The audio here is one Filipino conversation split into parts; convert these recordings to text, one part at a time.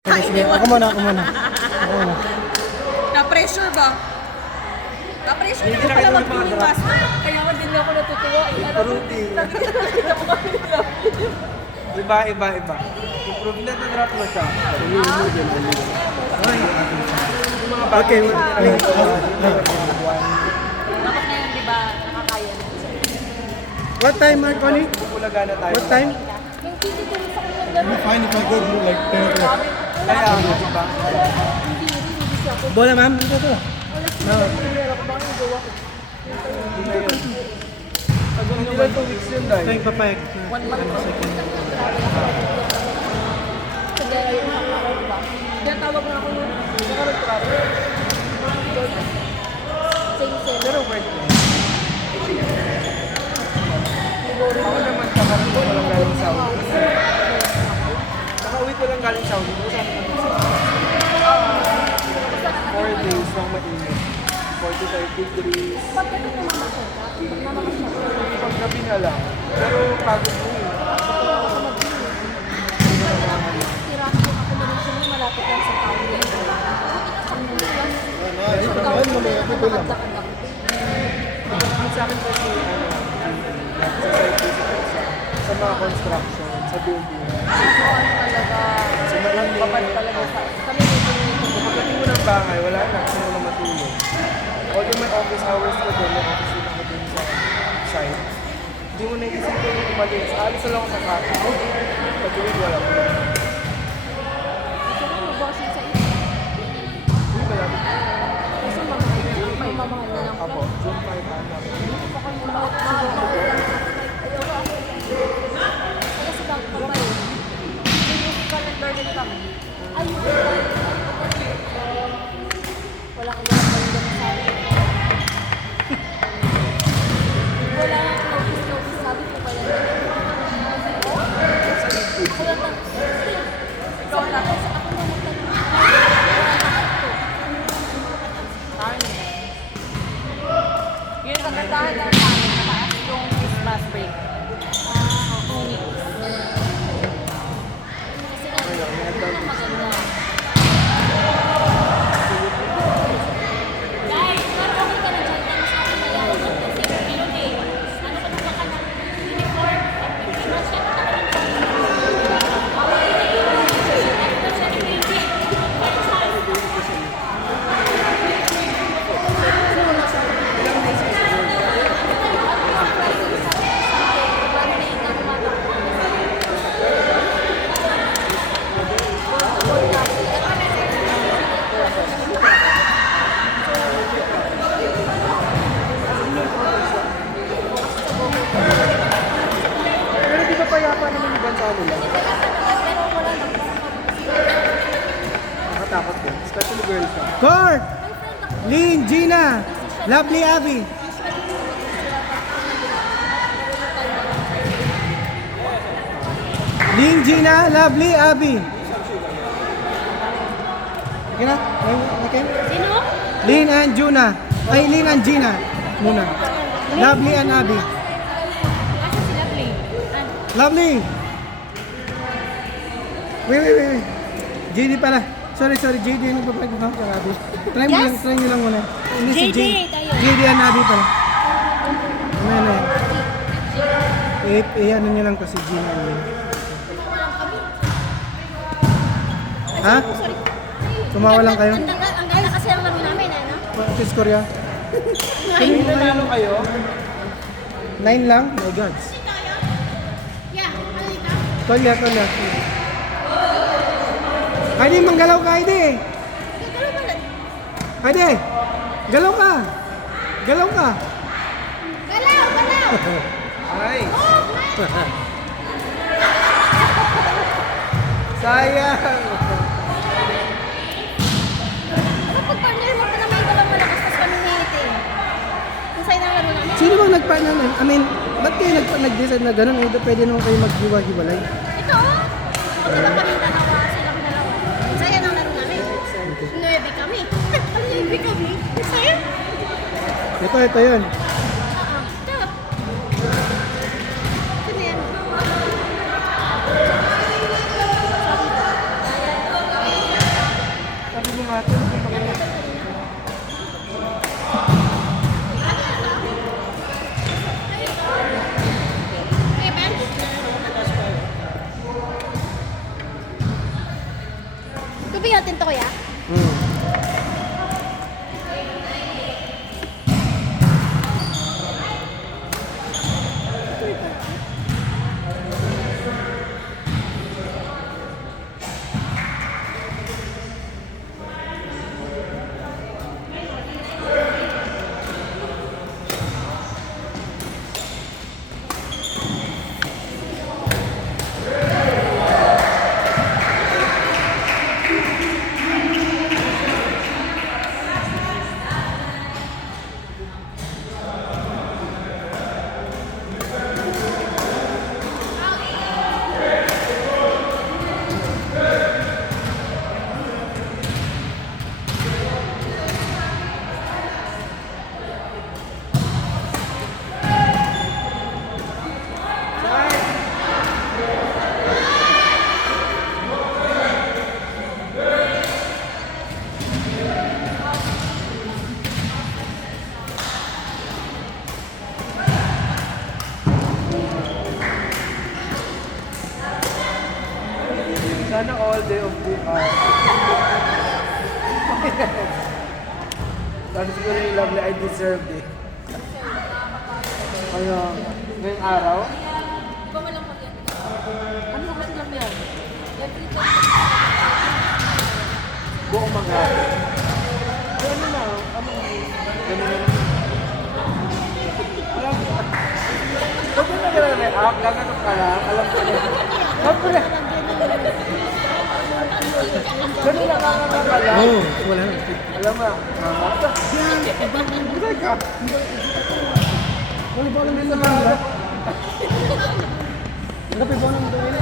Sige, ako muna. Na-pressure ba? Na-pressure na pala mag-tuwing master. Kaya ako din ako natutuwa. Iba. Improve na drop mo siya. Okay. Dapat na yun, di ba? Nakakaya na. What time, Marconi? Pupulaga na tayo. What time? Yung titituloy sa kanya Fine if I go like 10 o'clock. Kaya ano, diba? Hindi siya ako. Bola, ma'am. Ito. No. Pero ako baka yung gawa ko. Hindi lang 2 weeks yun dahil. Ito yung papayag. 1 month ko. Kaya yung nakakaraw ba? Kaya tawag na ako nun. Nakaroon. Same. Pero worth it. Ako naman kakauwi ko lang galing Saudi. Kakauwi ko lang galing Saudi. Kung saan naman sa 4 days ng mainit. 45 degrees. Ba't ganun namamasal ka? Namamasal ka? Paggabi na lang. Pero pagod mo eh. Tirahan yung accommodation mo malapit lang sa town. Ang sa akin kasi sa site visit ko sa mga construction, sa building. So maraming Talaga sa kami dito pagdating mo ng bahay, wala na kasi mo na matulog. Although may office hours ko doon, may office din ako doon sa site. Hindi mo naisipin yung umalis. Alis na lang ako sa kata. Pag-uwi, wala ko. Ito na bossing sa iyo. Hindi malapit. Kasi may mamahal na lang. Apo, June 5 anak. Kasi bang kapay. Yung calendar din kami. Ay, wala kang calendar sa akin. Wala kang notice sabi ko pala. Wala kang ikaw lang. Ako na magtanong. Yun, kagandahan lang sa amin, mataas yung Christmas break. 2 weeks. Kasi nga, yun ang maganda. Guys, okay ka na dyan. Tapos ako na lang. Kasi pero day, ano ka na ka ng uniform? Christmas siya ka na Pero di ba payapa naman yung bansa nila? Nakatakot din. Especially girls siya. Court! Lynn, Gina, Lovely Abby. Lynn, Gina, Lovely Abby. Okay na? Okay? Sino? Lynn and Juna. Ay, Lynn and Gina. Muna. Lovely and Abby. Asa si Lovely? Lovely! Wait. JD pala. Sorry, JD yung nagpapag ha? Kaya Abby. Try nyo lang muna. Hindi si JD tayo. JD and Abby pala. Ano. Ano nyo lang kasi Gina and Lynn. Ha? Sorry. Tumawa lang kayo? Ang ganda kasi ang laro namin, ano? Kiss Korea? Ano kayo? 9 lang? My gods. Yeah, alita. Tolya. Heidi, manggalaw ka, Heidi. Heidi, galaw ka. Galaw! Ay! Sayang! Kapag partner mo pa na may galaw malakas, tapos panuhitin. Kung sa'yo ng laro namin. Sino bang nagpa-ano? I mean, ba't kayo nag-decide na gano'n? Pwede naman kayo maghiwa-hiwalay. Ito, di ba kanina nawa sila dalawa? Saya ng laro namin. 9 kami. 9 kami. Saya? Ito yun. Ito. Ano yan? natin. Hey, bench. Tubig natin to, kuya? Sana all day of the Sana siguro yung lovely I deserved it. Kaya, ngayong araw, Ano ba lang yan? buong mga. Ano na, ganun na. Alam mo, huwag mo na gano'n-react, gaganong ka lang, alam ko na. Huwag mo na. Ganun lang ang nakakala. Oo, wala na. Alam mo, Buday ka. Wala ba naman naman ba? Nagapit ba naman doon?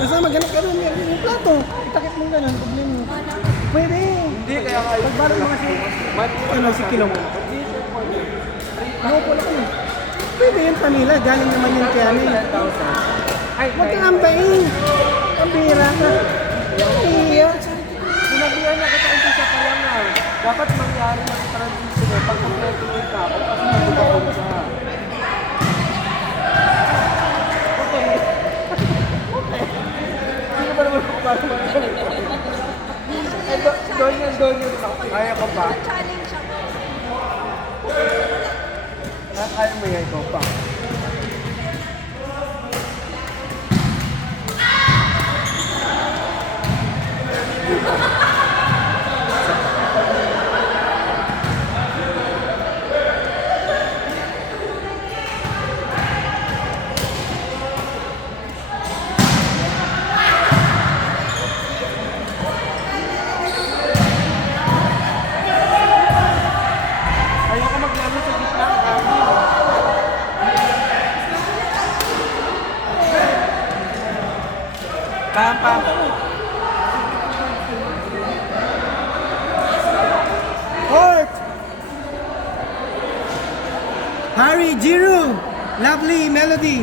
Basta maghanap ka doon, yung plato. Itakit mo gano'n, problema mo. Pwede. Hindi, kaya nga Pagbalik mo kasi, ano, si kilo mo. Naupo na kami. Pwede yun, Pamela. Galing naman yun kaya ano. 10,000. Ay, Huwag kang ambain. Ang bihira ka. Iya. sinabihan na kita umpisa pa lang na dapat mangyari ng transition eh pag kompleto mo yung tao kasi magbabaon ka. Okay. Okay. Sino ba naman kung paano mangyari? Eh, doon yun. Kaya ko pa. Challenge ako. Kaya mo yan, ikaw pa. Ayoko maglaro sa gitna ng hangin. Pam. Court! Harry, Jiru! Lovely melody.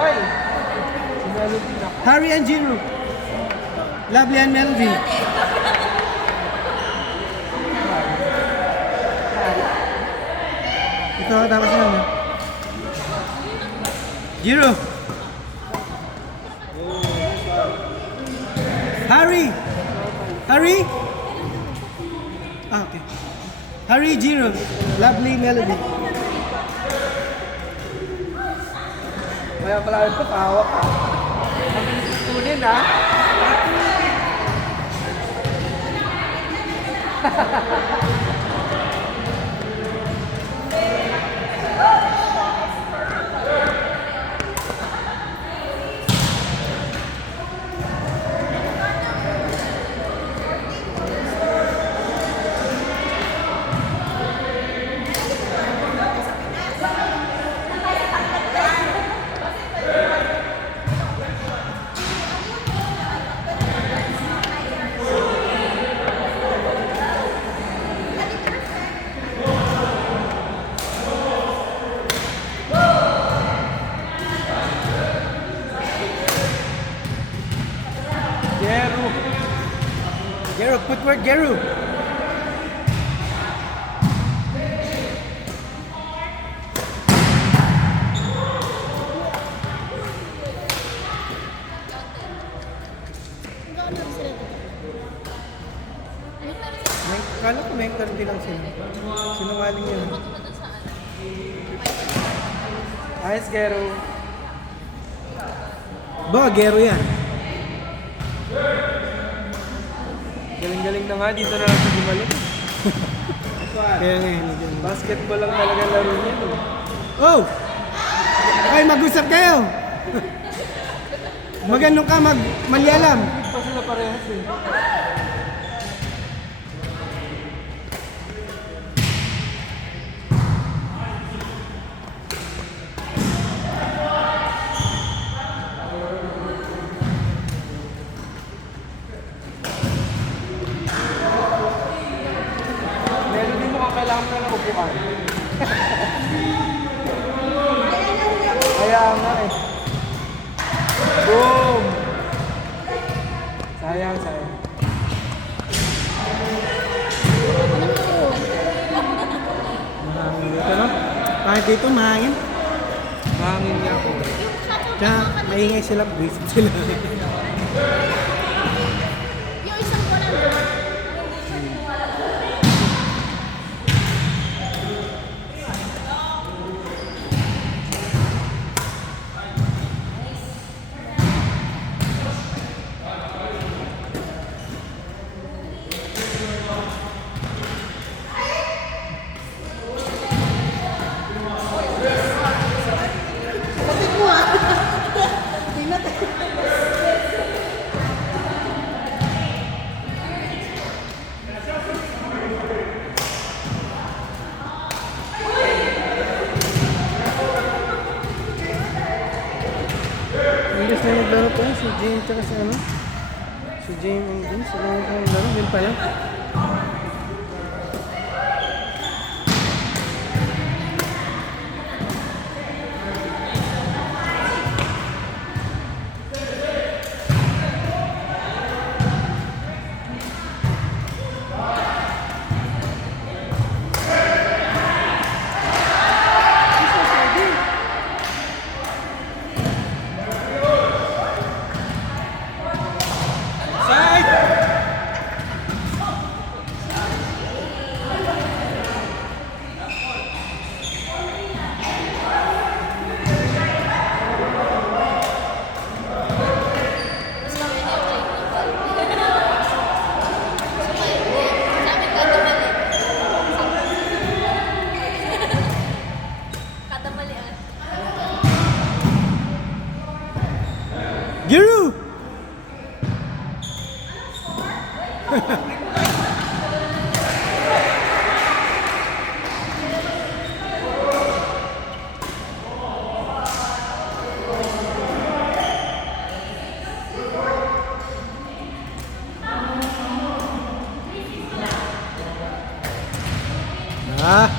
Ay! Si Melody na. Harry and Jiru. Lovely and melody. Ito, tapos na. Jiru. Harry! Harry? Ah, okay. Harry, Jiru. Lovely melody. Kaya pala ito, tawa ka. Ang bilis tunin ha. Gero, footwork, Gero. Hanggang ano sila dito? Kala ko may 30 lang sila. Sinungaling yun. Ayos, Gero. Ba, Gero yan. Galing-galing na nga, dito na lang sa Gumaling. Kaya nga yun. Basketball lang talaga laro niya. No? Oh! Okay, mag-usap kayo. Magano ka, malyalam. Hindi pa sila parehas eh. Meron din mo kailangan mo na ng upuan. Kaya nga eh. Boom! Sayang, sayang. Mahangin dito, no? Kahit dito, mahangin. Mahangin nga ako. Kaya maingay sila, buwisit sila. Yung isang bola na. English na naglaro po si James tsaka si ano? Si James and James. Ano yung naglaro? Yun pala. Giro! Ah!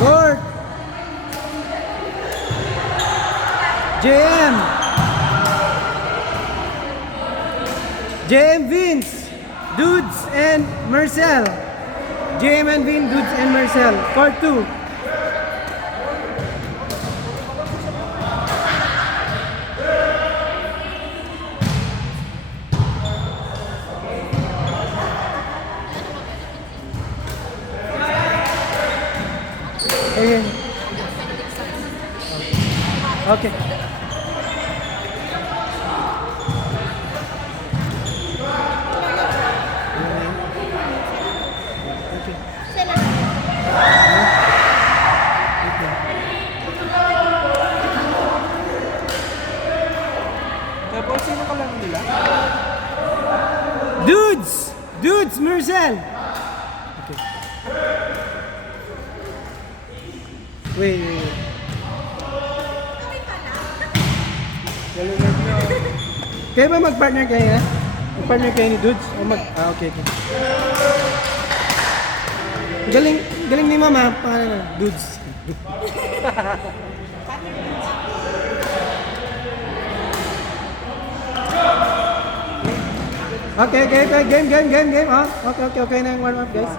Court! JM! JM Vince, Dudes and Marcel. JM and Vince, Dudes and Marcel. Court 2. Ayan. Okay. Okay. Sila. Kaya po, sino ka lang nila? Dudes! Dudes, Marcel! Okay. Wait. Galingan nyo. Kaya ba mag-partner kayo na? Mag-partner kayo ni Dudes? O okay. Galing ni Mama. Pangalan na, Dudes. Okay. Game. Okay na yung warm up, guys.